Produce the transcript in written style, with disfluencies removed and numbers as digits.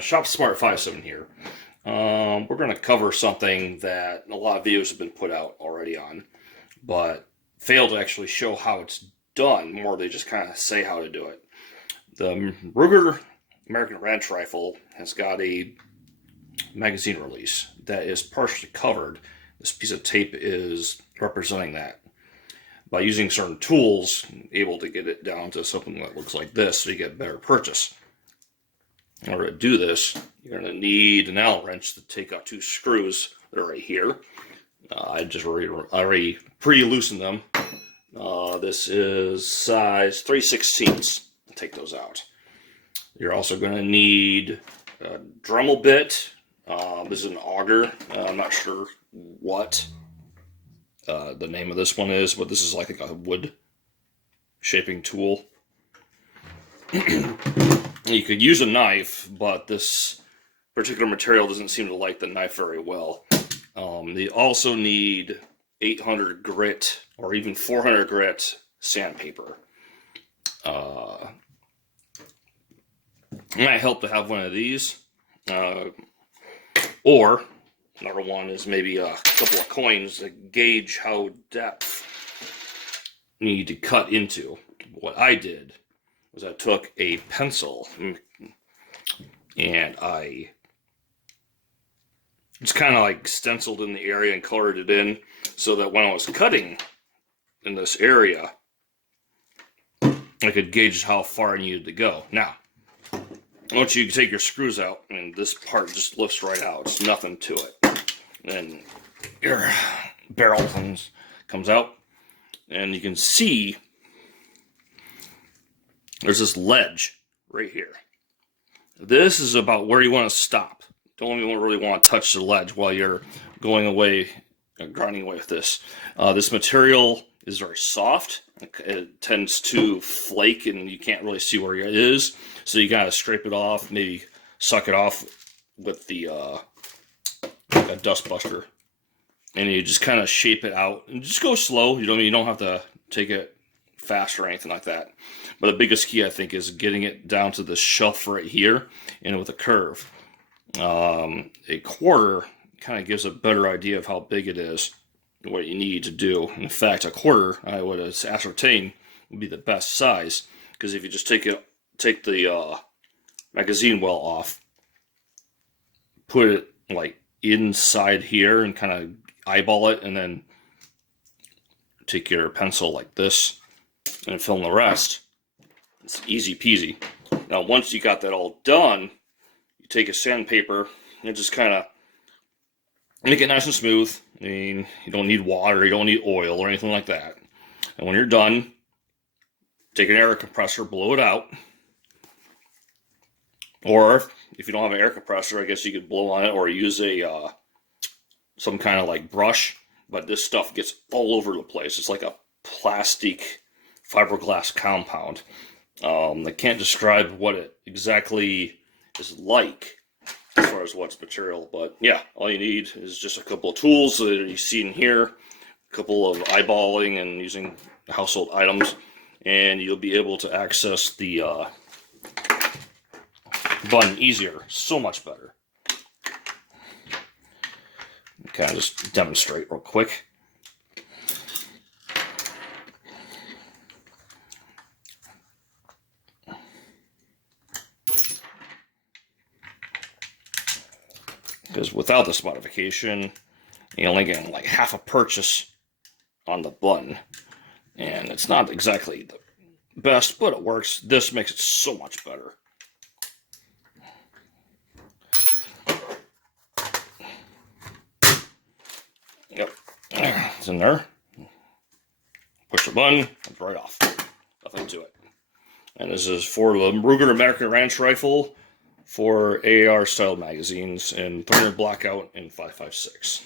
Shop Smart 57 here. We're going to cover something that a lot of videos have been put out already on, but fail to actually show how it's done. More, they just kind of say how to do it. The Ruger American Ranch Rifle has got a magazine release that is partially covered. This piece of tape is representing that. By using certain tools, able to get it down to something that looks like this so you get better purchase. In order to do this, you're going to need an Allen wrench to take out two screws that are right here. I just already pre-loosened them. This is size 3/16. Take those out. You're also going to need a Dremel bit. This is an auger. I'm not sure what the name of this one is, but this is like a wood shaping tool. You could use a knife, but this particular material doesn't seem to like the knife very well. They also need 800 grit or even 400 grit sandpaper. It might help to have one of these. Or another one is maybe a couple of coins to gauge how depth you need to cut into. What I did was I took a pencil and I just kind of like stenciled in the area and colored it in so that when I was cutting in this area, I could gauge how far I needed to go. Now, once you take your screws out, and this part just lifts right out, it's nothing to it. Then your barrel comes out, and you can see there's this ledge right here. This is about where you want to stop. Don't even really want to touch the ledge while you're going away, grinding away with this. This material is very soft. It tends to flake and you can't really see where it is. So you gotta scrape it off, maybe suck it off with the a dust buster. And you just kind of shape it out. And just go slow. You don't have to take it fast or anything like that. But the biggest key, I think, is getting it down to the shelf right here and with a curve. A quarter kind of gives a better idea of how big it is, what you need to do. In fact, a quarter, I would ascertain, would be the best size, because if you just take the magazine well off, put it like inside here and kind of eyeball it, and then take your pencil like this and fill in the rest. It's easy peasy. Now, once you got that all done, you take a sandpaper and just kind of make it nice and smooth. I mean, you don't need water, you don't need oil or anything like that. And when you're done, take an air compressor, blow it out. Or if you don't have an air compressor, I guess you could blow on it or use a some kind of like brush. But this stuff gets all over the place. It's like a plastic fiberglass compound. I can't describe what it exactly is like as far as what's material, but yeah, all you need is just a couple of tools that you see in here, a couple of eyeballing and using household items, and you'll be able to access the button easier, so much better. Kind of just demonstrate real quick. Because without this modification, you're only getting like half a purchase on the button. And it's not exactly the best, but it works. This makes it so much better. Yep, it's in there. Push the button, it's right off. Nothing to it. And this is for the Ruger American Ranch Rifle for AR style magazines in 300 Blackout and 5.56.